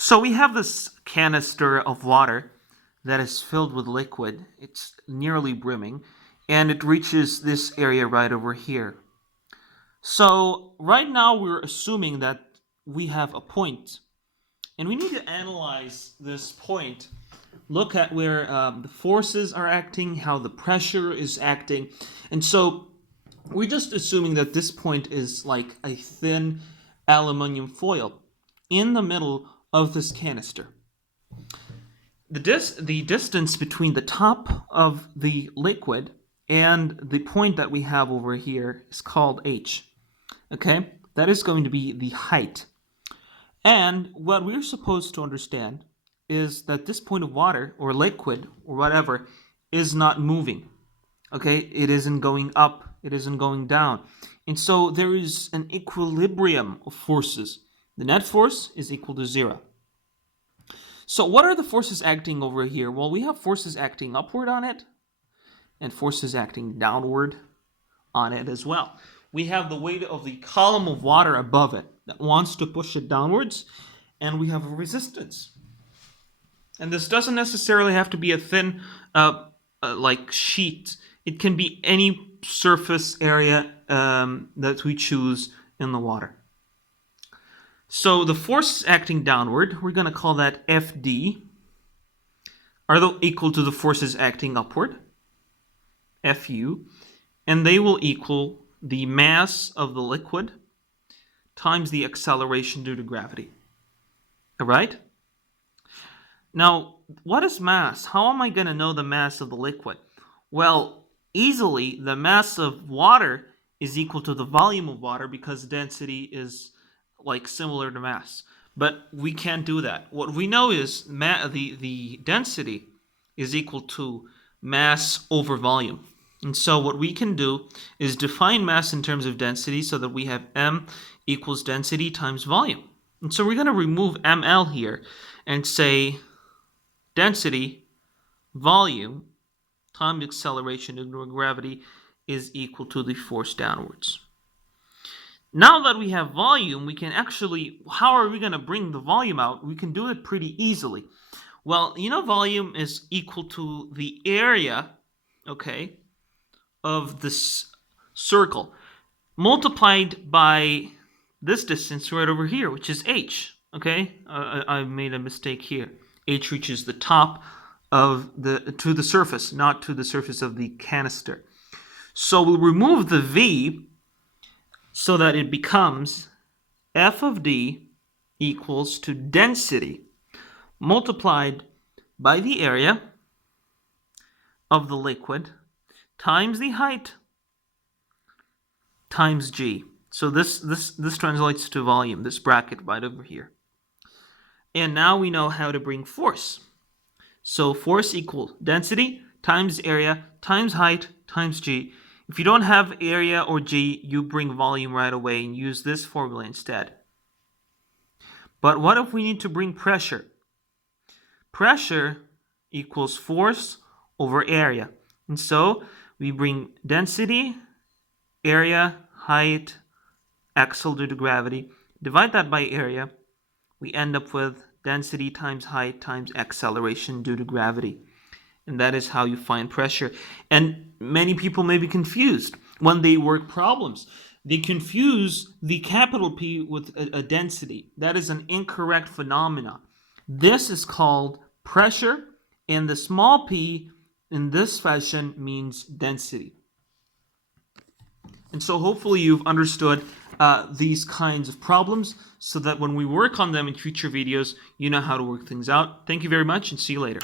So we have this canister of water that is filled with liquid. It's nearly brimming, and it reaches this area right over here. So right now we're assuming that we have a point, and we need to analyze this point. Look at where the forces are acting, how the pressure is acting, and so we're just assuming that this point is like a thin aluminum foil in the middle of this canister. The distance between the top of the liquid and the point that we have over here is called h. Okay, that is going to be the height. And what we're supposed to understand is that this point of water or liquid or whatever is not moving. Okay, it isn't going up, it isn't going down. And so there is an equilibrium of forces. The net force is equal to 0. So what are the forces acting over here? Well, we have forces acting upward on it and forces acting downward on it as well. We have the weight of the column of water above it that wants to push it downwards, and we have a resistance. And this doesn't necessarily have to be a thin like sheet. It can be any surface area that we choose in the water. So the force acting downward, we're going to call that Fd, are equal to the forces acting upward, Fu, and they will equal the mass of the liquid times the acceleration due to gravity. All right? Now, what is mass? How am I going to know the mass of the liquid? Well, easily, the mass of water is equal to the volume of water because density is like similar to mass. But we can't do that. What we know is the density is equal to mass over volume. And so what we can do is define mass in terms of density so that we have m equals density times volume. And so we're going to remove ml here and say density volume times acceleration due to gravity is equal to the force downwards. Now that we have volume, we can actually, how are we going to bring the volume out? We can do it pretty easily. Well, you know, volume is equal to the area, okay, of this circle multiplied by this distance right over here, which is h, okay? I made a mistake here. H reaches the top of to the surface, not to the surface of the canister. So we'll remove the v so that it becomes F of d equals to density multiplied by the area of the liquid times the height times g. So this translates to volume, this bracket right over here. And now we know how to bring force. So force equals density times area times height times g. If you don't have area or g, you bring volume right away and use this formula instead. But what if we need to bring pressure? Pressure equals force over area. And so we bring density, area, height, axle due to gravity. Divide that by area. We end up with density times height times acceleration due to gravity. And that is how you find pressure. And many people may be confused when they work problems. They confuse the capital P with a density. That is an incorrect phenomenon. This is called pressure, and the small p in this fashion means density. And so hopefully you've understood these kinds of problems so that when we work on them in future videos, you know how to work things out. Thank you very much and see you later.